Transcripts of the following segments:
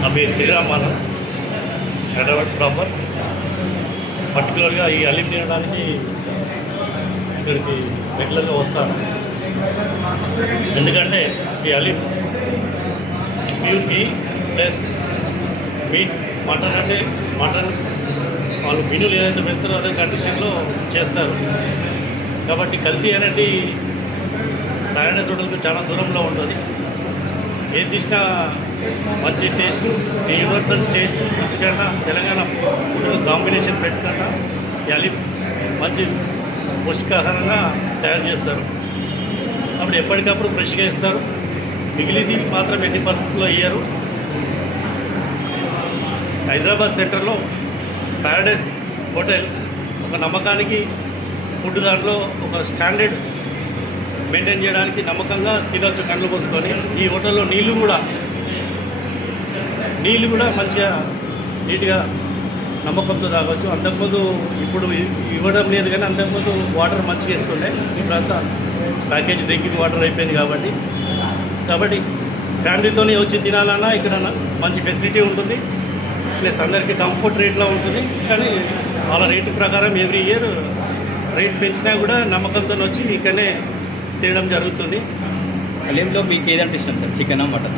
నా పేరు శ్రీరామాన, హైదరాబాద్ ప్రాపర్. పర్టికులర్గా ఈ హలీం తినడానికి ఇక్కడికి రెగ్యులర్గా వస్తాను. ఎందుకంటే ఈ హలీం ప్యూర్కి ప్లస్ మీట్, మటన్ అంటే మటన్ వాళ్ళు మెనూలు ఏదైతే పెడతారో అదే కండిషన్లో చేస్తారు. కాబట్టి కల్తీ అనేది ప్యారడైజ్ హోటల్కి చాలా దూరంలో ఉంటుంది. ఏది తీసినా మంచి టేస్ట్, యూనివర్సల్ టేస్ట్ మంచిగా తెలంగాణ ఫుడ్ కాంబినేషన్ పెట్టకుండా హలీం మంచి పౌష్టికాహారంగా తయారు చేస్తారు. అప్పుడు ఎప్పటికప్పుడు ఫ్రెష్గా ఇస్తారు. మిగిలింది మాత్రం ఎన్ని పరిస్థితుల్లో ఇయ్యరు. హైదరాబాద్ సెంటర్లో ప్యారడైజ్ హోటల్ ఒక నమ్మకానికి ఫుడ్ దాంట్లో ఒక స్టాండర్డ్ మెయింటైన్ చేయడానికి నమ్మకంగా తినొచ్చు కళ్ళు పోసుకొని. ఈ హోటల్లో నీళ్ళు కూడా మంచిగా నీట్గా నమ్మకంతో తాగొచ్చు. అంతకుముందు ఇప్పుడు ఇవ్వడం లేదు, కానీ అంతకుముందు వాటర్ మంచిగా ఇస్తుండే. ఇప్పుడంతా ప్యాకేజ్ డ్రింకింగ్ వాటర్ అయిపోయింది. కాబట్టి ఫ్యామిలీతోనే వచ్చి తినాలన్నా ఇక్కడ మంచి ఫెసిలిటీ ఉంటుంది. ప్లస్ అందరికీ కంఫర్ట్ రేట్లో ఉంటుంది. కానీ వాళ్ళ రేటు ప్రకారం ఎవ్రీ ఇయర్ రేట్ పెంచినా కూడా నమ్మకంతో వచ్చి ఇక్కడనే తినడం జరుగుతుంది. హలీంలో మీకు ఏదంటే ఇష్టం సార్, చికెనా మటన్?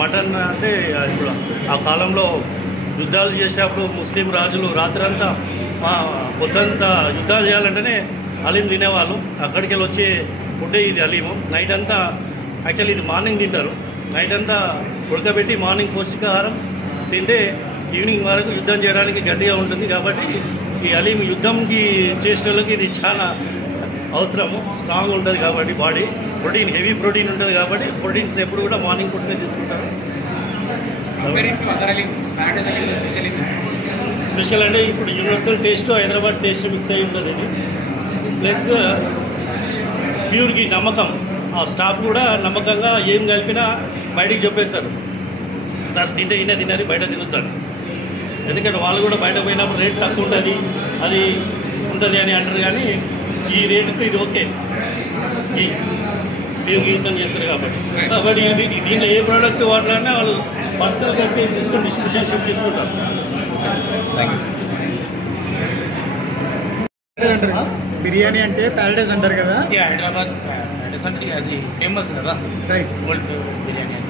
మటన్ అంటే ఇప్పుడు ఆ కాలంలో యుద్ధాలు చేసేటప్పుడు ముస్లిం రాజులు రాత్రంతా పొద్దంతా యుద్ధాలు చేయాలంటేనే హలీం తినేవాళ్ళు. అక్కడికి వెళ్ళి వచ్చే ఫుడ్డే ఇది హలీము. నైట్ అంతా యాక్చువల్లీ ఇది మార్నింగ్ తింటారు. నైట్ అంతా ఉడకబెట్టి మార్నింగ్ పౌష్టికాహారం తింటే ఈవినింగ్ వరకు యుద్ధం చేయడానికి గట్టిగా ఉంటుంది. కాబట్టి ఈ హలీం యుద్ధంకి చేసేటోళ్ళకి ఇది చాలా అవసరము. స్ట్రాంగ్ ఉంటుంది కాబట్టి బాడీ ప్రోటీన్, హెవీ ప్రోటీన్ ఉంటుంది కాబట్టి ప్రోటీన్స్ ఎప్పుడు కూడా మార్నింగ్ ఫుడ్నే తీసుకుంటారు. స్పెషల్ అంటే ఇప్పుడు universal taste, Hyderabad taste mix అయి ఉంటుంది ఇది. ప్లస్ ప్యూర్కి నమ్మకం, ఆ స్టాఫ్ కూడా నమ్మకంగా ఏం కలిపినా బయటికి చెప్పేస్తారు. సార్ తింటే ఇన్నే తినాలి, బయట తినొద్దాను. ఎందుకంటే వాళ్ళు కూడా బయట పోయినప్పుడు రేట్ తక్కువ ఉంటుంది, అది ఉంటుంది అని అంటారు. కానీ ఈ రేటుకు ఇది ఓకే, ఈ ప్యూర్ యుద్ధం చేస్తారు కాబట్టి ఇది దీంట్లో ఏ ప్రోడక్ట్ వాడాలన్నా వాళ్ళు పర్సనల్ కట్టి తీసుకొని డిస్ట్రిబ్యూషన్షిప్ తీసుకుంటారు. బిర్యానీ అంటే ప్యారడైజ్ అంటారు కదా, హైదరాబాద్ అంటే అది ఫేమస్ కదా, వరల్డ్ బిర్యానీ అని.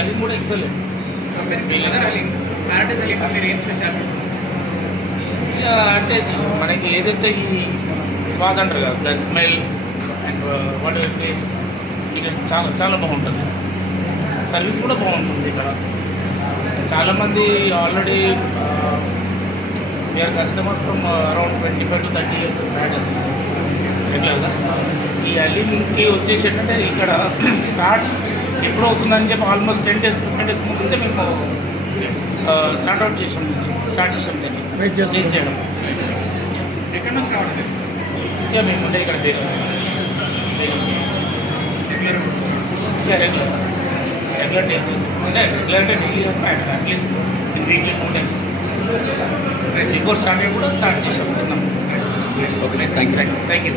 అది కూడా ఎక్సలెంట్. అంటే మనకి ఏదైతే ఈ స్వాద్ అంటారు కదా, the smell and whatever taste ఇక్కడ చాలా చాలా బాగుంటుంది. సర్వీస్ కూడా బాగుంటుంది ఇక్కడ. చాలామంది already we are customer from around 25 to 30 years batters రెగ్యులర్గా. ఈ హలీంకి వచ్చేసి ఏంటంటే ఇక్కడ స్టార్ట్ ఎప్పుడు అవుతుందని చెప్పి ఆల్మోస్ట్ 10 days 15 days ముందు నుంచే మేము స్టార్ట్ చేసాం దీన్ని వెయిట్ చేయడం. ఎక్కడ నుంచి రావడం ఇక మేము ఉండే ఇక్కడ రెగ్యులర్ టేక్ చేస్తాం. అంటే రెగ్యులర్ అంటే daily at least weekly 2 times before start కూడా స్టార్ట్ చేసాం. Okay, thank you.